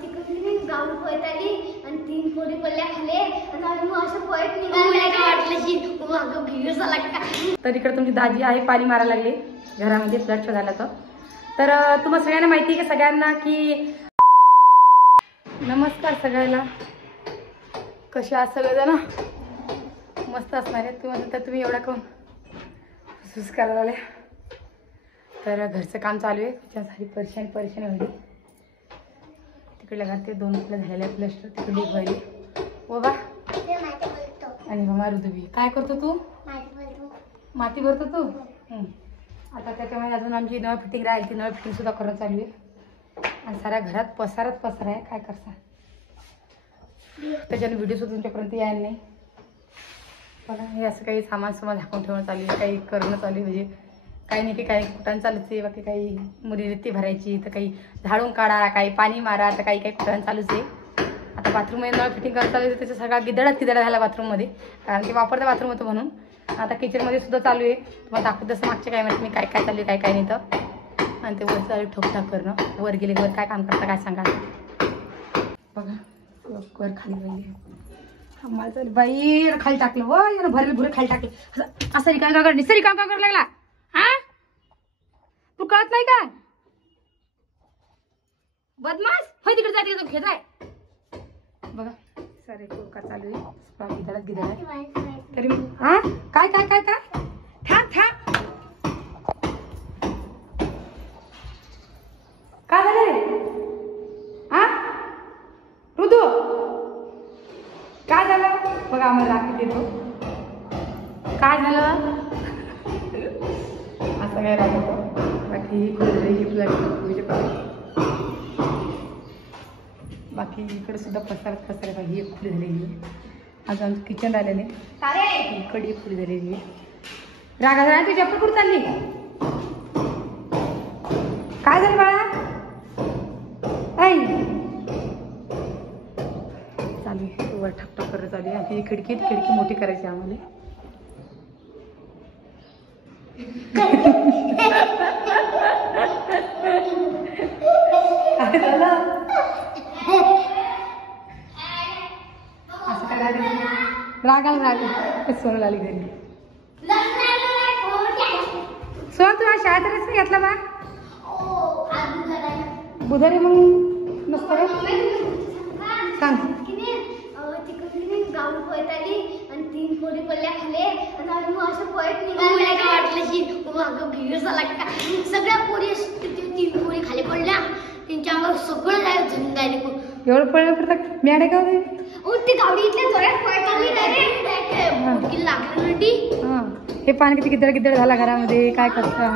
तिकडे गाऊन पळत आली आणि 3 पोरी पडल्या खाली आणि मग असं पळत निघाली वाटलं की मागं भिडच आला का. तर इकडे तुमची दाजी आहे पाणी मारायला लागली घरामध्ये फ्लश झाला तर तुम्हाला सगळ्यांना माहिती आहे की सगळ्यांना की नमस्कार सगळ्यांना. कसे आहात सगळेजण? मस्त असणार आहे. तुम्ही एवढा कोण सुस करायला आले. तर घरचं काम चालू आहे त्याच्यासाठी परेशान व्हायली. तिकडल्या घरात 2 फुलं झालेले प्लस तिकडे व्हायली बाबा आणि मामा ऋतुबी. काय करतो तू? माती भरतो तू. आता त्याच्यामध्ये अजून आमची नळ फिटिंग राहील. ती नळ फिटिंग सुद्धा करणं चालू आहे आणि साऱ्या घरात पसाराच आहे. काय करता त्याच्याने व्हिडिओ सुद्धा तुमच्यापर्यंत यायला नाही. बघा हे असं काही सामान झाकून ठेवणं चालू आहे. काही करणं चालू आहे म्हणजे काही नाही की काही कुटाण चालूच आहे. बाकी काही मुली रेती भरायची तर काही झाडून काढा काही पाणी मारा तर काही कुटाण चालूच आहे. आता बाथरूममध्ये नळ फिटिंग करायला चालू आहे. त्याचा सगळा गिदडा झाला बाथरूममध्ये कारण ते वापरता बाथरूम होतं म्हणून. आता किचनमध्ये सुद्धा चालू आहे. तुम्हाला दाखवत जसं मागच्या काय माहिती मी काय चालू आहे काय नाही तर. आणि ते वर चालू ठोकठाक करणं. वर गेले वर काय काम करता काय सांगा. बघा वर खाली पाहिजे आम्हाला चालू बाई खाली टाकलं व यानं भरले भुरे खाली टाकलं. असं रिकाम का कर निसरी काम का करायला लागला. हा तू कळत नाही का बदमाश होय तिकडे जाते खेळ आहे. बघा सारे का चालू आहे गिदळत तरी हा काय काय काय काय थांब काय झालं हा ऋतू काय झालं बघा आम्हाला राखी देतो. काय झालं असं काय राहतो बाकी बाकी इकडे सुद्धा पसार ही एक फुली झालेली आहे. आज आमचं किचन राहिलेलं आहे. इकडे एक फुली झालेली आहे. रागा तुझी चप्पल कुठे चालली काय झालं बाळा चालू आहे वर ठकठक करत चालू आहे. आणि खिडकी मोठी करायची आम्हाला. असं काय रागाला सोनल आली घरी. सोन तुला शाळेत नाही घेतला बा बुधवारी मग नसतं सांग. गाऊन पळत आली आणि 3 पोरी पडल्या खाली आणि मग असं पळत निघाली वाटलं की मागं भिडच आला का. सगळ्या पोरी 3 पोरी खाली पडल्या. त्यांच्या अंगावर सगळं डायरेक्ट एवढं पडलं करता मी आडे का ती गाडी इथल्या जोरात पळत आली डायरेक्ट लागली. हे पाणी किती गिद्दड झाला घरामध्ये काय करता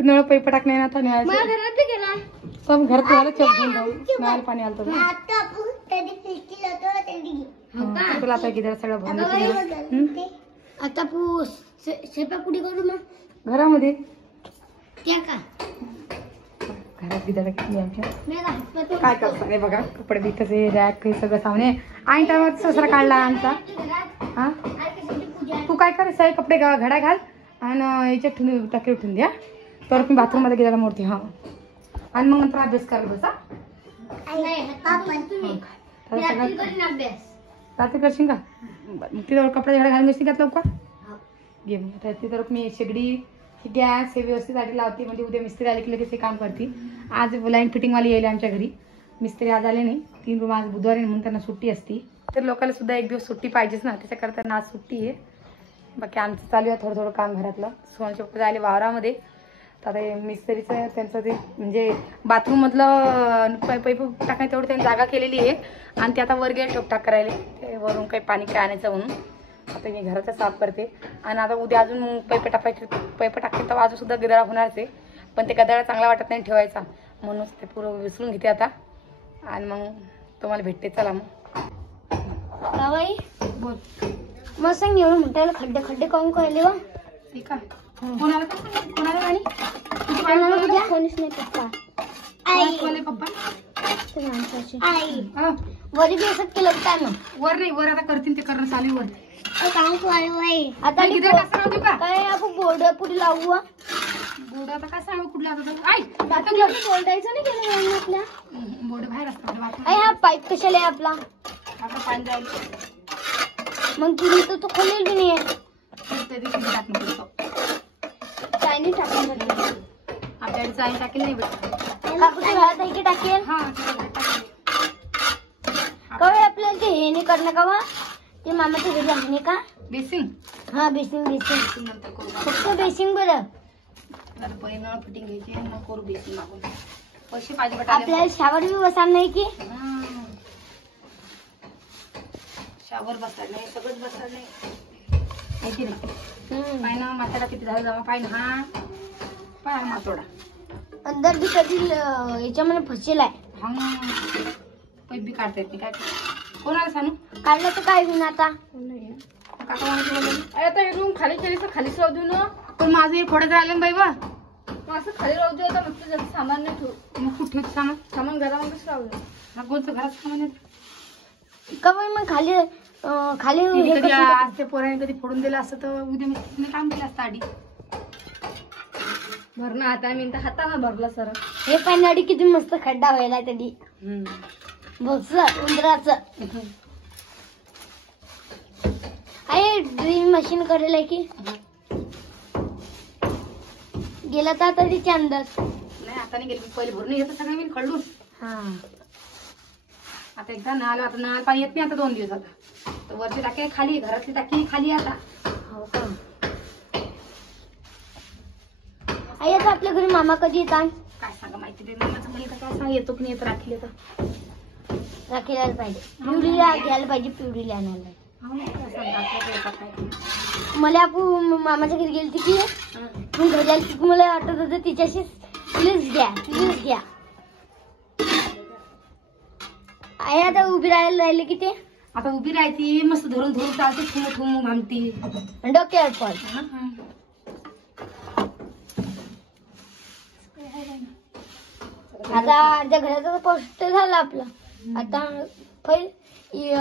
नळ पैप टाकणे ना आता घरात झालं चल पाणी आलं तुला आता गिद्दड सगळं भरून. आता स्वयंपाक कुठे करू मग घरामध्ये त्या का घरात गिद्दड किती आमच्या काय करता बघा कपडे बी कसे रॅक हे सगळं सामने ऐन टायमात ससरा काढला आमचा. हा तू काय कर सगळे कपडे घडा घाल आणि याच्यात ठेवून टाकी उठून द्या तर मी बाथरूम मध्ये गेल्याला मोठी. हा आणि मग नंतर अभ्यास करायला बसा. रात्री करशील का तिथं कपडे घडा घालून बसली का लवकर घे. मग तिथं मी शेगडी गॅस हे व्यवस्थित आधी लावते म्हणजे उद्या मिस्त्री आले की लगेच ते काम करते. आज लाईन फिटिंगवाली येईल आमच्या घरी. मिस्त्री आज आले नाही 3 रूम आज बुधवारी म्हणून त्यांना सुट्टी असते. तर लोकांना सुद्धा एक दिवस सुट्टी पाहिजेच ना त्याच्याकरता आज सुट्टी आहे. बाकी आमचं चालू आहे थोडं काम घरातलं. सोनाचे पप्पा आले वावरामध्ये तर आता मिस्त्रीचं त्यांचं ते म्हणजे बाथरूममधलं पैप टाकण्या तेवढी त्यांनी जागा केलेली आहे आणि ते आता वर गेले ठोकठाक करायला ते वरून काही पाणी काय आणायचं म्हणून. आता मी घराचं साफ करते आणि आता उद्या अजून पैप टाकते तर अजून सुद्धा गदळा होणारच आहे. पण ते गदळा चांगला वाटत नाही ठेवायचा म्हणून ते पुरं विसरून घेते आता आणि मग तुम्हाला भेटते. चला मग बाबाई बोल मग सांग एवढं म्हणतायला खड्डे काऊन करायले वा ठीक आहे. कोणाला आणि कोणीच नाही पप्पा आई वरी बी असं केलं काय मग वर नाही वर आता करतील ते करणं चालू वरती काम आता काय आपण बोर्ड पुढे लावू बोर्ड आता काय सांगू कुठला आता आई बाथरूमला बोर्डायचं नाही केलं मॅमने आपल्या. बोर्ड बाहेर असतात आई हा पाईप कशाला आहे आपला? आता पाणी जाईल मग तुम्ही तर तो खोलेल बी नाही आहे. त्या दिवशी टाकून देतो. चायनीज टाकेल म्हटलं. आपल्याकडे चाई टाकेल नाही भेटत. काकूच्या घरात आहे की टाकेल? हा तिकडे टाकेल. कवा आपल्याला ते हे नाही करणं का वा? ते मामाच्या घरी आहे नाही का? बेसिंग हा बेसिंग बेसिंग. नंतर करू. फक्त बेसिंग बरं. आता पहिले नळ फिटिंग घ्यायची आणि मग करू बेसिंग मागून. पैसे पाहिजे बटाले. आपल्याला शावर बी बसणार नाही की? शावर बसणार नाही, सगळंच बसणार नाही. माहिती नाही पाय ना माथ्याला किती झालं जमा पाय ना. हा पाय मातोडा अंदर बी कधी याच्यामध्ये फसेल आहे. हा पैप बी काढता येते काय कोणाला सांगू. काढलं तर काय होईन आता? काका म्हणायचं बोलले आता हे रूम खाली केली तर खालीच राहू देऊ ना. पण माझं हे फोडत राहिले ना बाई बा. असं खाली राहू दे आता मस्त जास्त सामान नाही ठेवू. मग कुठे ठेवतो सामान? सामान घरामध्येच राहू दे. मग कोणतं घरात सामान येतं का बाई मग खाली खाली हे कधी कसं? आज ते पोराने कधी फोडून दिलं असतं तर उद्या मिस्त्रीने काम केलं असतं आधी. भरणं हाता मी तर हातानं भरलं सर. हे पाण्याडी किती मस्त खड्डा व्हायला तरी बस उंदराचं. आहे ड्रिल मशीन करेल आहे की गेला तर आता तिच्या अंदर नाही आता नाही गेली पहिले भरून घेतो सगळं मी खळून. हा आता एकदा नळ आता नळ पाणी येत नाही आता 2 दिवस आता. तर वरची टाकी खाली घरातली टाकी खाली आता. हो का? आई आता आपल्या घरी मामा कधी येतात? काय सांगा माहिती नाही मामाचं मला काय सांग येतो की नाही येतो राखील तर. राखीला पाहिजे पिवडीला घ्यायला पाहिजे पिवडीला आणायला. हो ना काय सांगा आपल्याकडे येतात काय. मला आपण मामाच्या घरी गेली की मग घरी आली की मला वाटत होतं तिच्याशी प्लीज घ्या. आई आता उभी राहायला राहिले की ते आता उभी राहायची मस्त धरून धरून चालते ठुमू ठुमू घामती डोक्यावर पड. आता अर्ध्या घराचं पोस्ट झालं आपलं. आता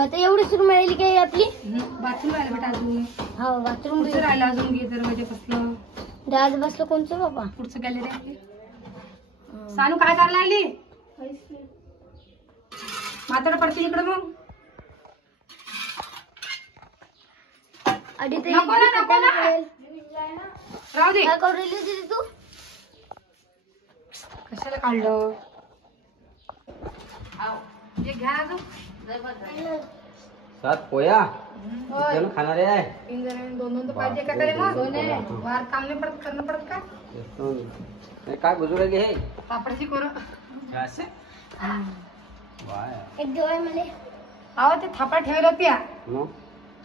आता एवढी सुरू मिळाली काय आपली? बाथरूम राहिलं बेटा अजून. हो बाथरूम पुढचं राहिलं अजून गे दरवाजे बसलं. दाज बसलं कोणचं बाबा? पुढचं गॅलरी आहे. सानू काय करायला आली? म्हातारा पडते इकडं मग. अडी तरी नको ना, नको ना. राहू दे. काय करू राहिली होती तू? कशाला काढलं? हे घ्या अजून. 7 पोया होय. जण खाणारे आहे. 3 जण 2 तर पाहिजे का तरी मग. वार काम नाही पडत करणं पडत का? हे काय बुजुर्ग आहे हे पापडची कोर. असे वाय एक दिवाळी मला अहो ते थापा ठेवल्या होत्या मग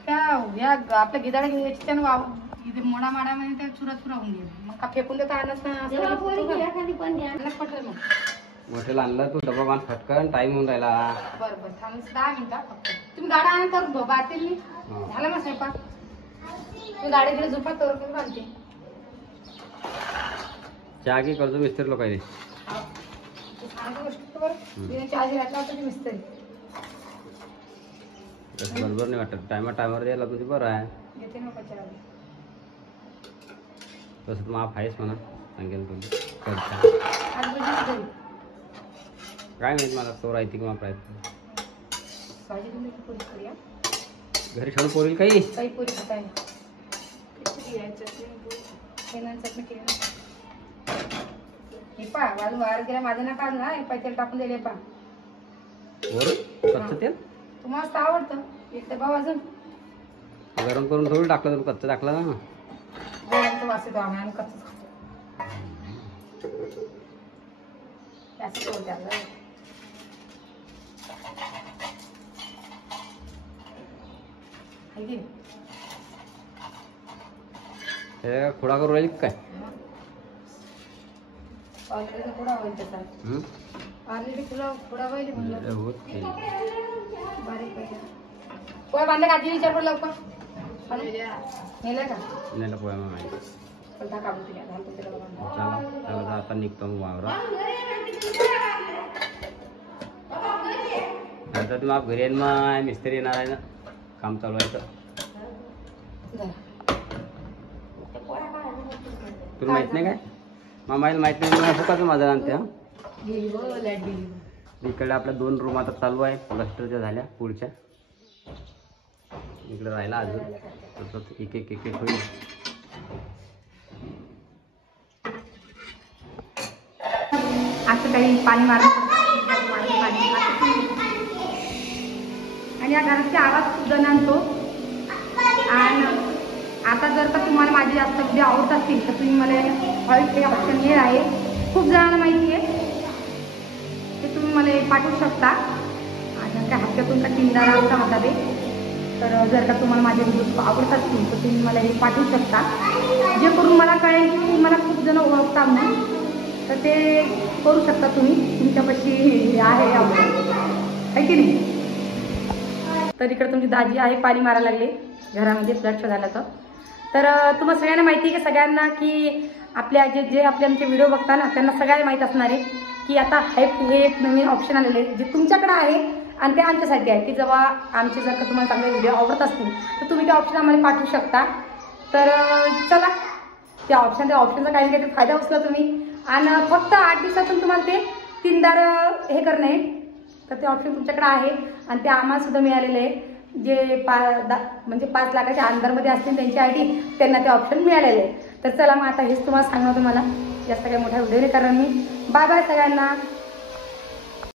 त्या या आपल्या गिदाडा घ्यायच्या वाव इथे मोडा माडामध्ये त्या चुरा चुरा होऊन गेला. मग का फेकून देता आणच ना पण घ्या. पटलं मग. मोठेला आणलं तू डबा बांध फटकन टाइम होऊन राहिला. बरं बरं थांब 10 मिनिटं फक्त. तुम्ही गाडा आणा तर बातील हो. झाला मग स्वयंपाक. तुम्ही गाडी घेऊन झोपा तर करून बांधते. चहा की करतो मिस्त्री लोक आहे सांगा गोष्ट बरं तिने चहाची घातला होता ती मिस्त्री. तसं बरोबर नाही वाटत. टायमावर द्यायला तुझी बरं आहे. घेते नको चहा. तसं तू माफ आहेस म्हणा सांगेल तुला करता. आज बघितलं घरी. काय माहित मला तो राहते की माफ राहते. भाजी तुम्ही पोळी करूया. घरी ठेवून पोरील काही काही पोळी खाता आहे. खिचडी आहे, चटणी शेंगदाणे चटणी केली ना. हे पा वाजून वायर गेला माझं ना काढ ना हे पाय तेल टाकून दिले पा. वर कच्चं तेल तुम्हाला तर आवडतं एक तर भाऊ अजून गरम करून थोडी टाकलं तुला कच्चं टाकलं ना. गोळ्यांचा वास येतो आम्ही कच्चंच खातो. असं बोलते आपल्याला. आहे की नाही? हे खोडा करून राहिली काय ऑलरेडी थोडा होईल त्याचा. ऑलरेडी तुला थोडा होईल म्हणलं. होत नाही. बारीक पाहिजे. पोळ्या बांधल्या का आधी विचार पडला लवकर. नेलं का? नेलं पोया मग माहिती. चलता काढून तुझ्या घालतो त्याला बांधा. चला चला आता निघतो मग वावरा. आता तुम्ही घरी येईन मग मिस्त्री येणार आहे ना काम चालू आहे तर. झालं. तुला माहित नाही काय मामाला माहित नाही मला फुकाचं माझं आणते हा. गेली हो लाईट गेली. इकडे आपल्या 2 रूम आता चालू आहे प्लास्टरच्या झाल्या पुढच्या. इकडे राहिला अजून तसंच एक एक एक एक होईल. असं काही पाणी मारत आणि या घराचे आवाज खूप जण आणतो. आणि आता जर का तुम्हाला माझी जास्त व्हिडिओ आवडत असतील तर तुम्ही मला हॉल हे ऑप्शन हे आहे, खूप जणांना माहिती आहे ते तुम्ही मला पाठवू शकता. आणि त्या हप्त्यातून का 3 दारा होता ते. तर जर का तुम्हाला माझे व्हिडिओ आवडत असतील तर तुम्ही मला हे पाठवू शकता, जे करून मला कळेल की मला खूप जण ओळखता म्हणून. तर ते करू शकता तुम्ही, तुमच्यापाशी आहे ऑप्शन आहे की नाही. तर इकडे तुमची दाजी आहे पाणी मारायला लागले घरामध्ये फ्लश झाला तर तुम्हाला सगळ्यांना माहिती आहे की सगळ्यांना की आपल्या जे आपले आमचे व्हिडिओ बघता ना त्यांना सगळ्यांना माहीत असणार आहे की आता हे एक नवीन ऑप्शन आलेले जे तुमच्याकडे आहे आणि ते आमच्यासाठी आहे की जेव्हा आमचे जर का तुम्हाला चांगले व्हिडिओ आवडत असतील तर तुम्ही ते ऑप्शन आम्हाला पाठवू शकता. तर चला त्या ऑप्शनचा काही ना काही फायदा उचला तुम्ही. आणि फक्त 8 दिवसातून तुम्हाला ते 3 दार हे करणे आहे. तर ते ऑप्शन तुमच्याकडे आहे आणि ते आम्हाला सुद्धा मिळालेले आहे. जे म्हणजे 5 लाखाच्या अंदरमध्ये असतील त्यांची ID त्यांना ते ऑप्शन मिळालेले आहे. तर चला मग आता हेच तुम्हाला सांगणार, तुम्हाला जास्त काही मोठा व्हिडिओ नाही करणार मी. बाय बाय सगळ्यांना.